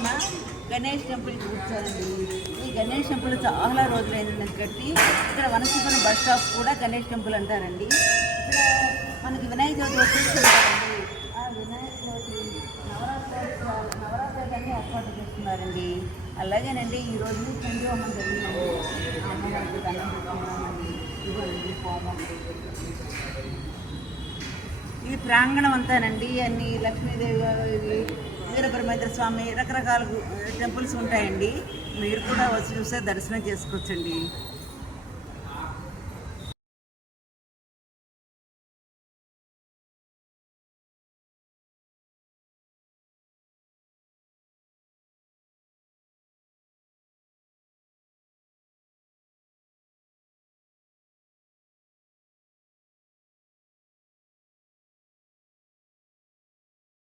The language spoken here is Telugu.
ఉన్న గణేష్ టెంపుల్కి వచ్చారండి. ఈ గణేష్ టెంపుల్ చాలా రోజులైంది కట్టి. ఇక్కడ వనస్థిపురం బస్ స్టాప్ కూడా గణేష్ టెంపుల్ అంటారండి. ఇక్కడ మనకి వినాయక చవితి వచ్చేస్తున్నారండి. ఆ వినాయక చవితి నవరాత్రులన్నీ ఏర్పాటు చేస్తున్నారండి. అలాగేనండి ఈరోజు చంద్రహోమం జరిగిందండి. అమ్మవారికి దండం పెట్టుకున్నామండి. ఇవ్వండి హోమం. ఈ ప్రాంగణం అంతానండి అన్ని లక్ష్మీదేవి, వీరబ్రహ్మేంద్ర స్వామి, రకరకాల టెంపుల్స్ ఉంటాయండి. మీరు కూడా వచ్చి చూస్తే దర్శనం చేసుకోవచ్చండి.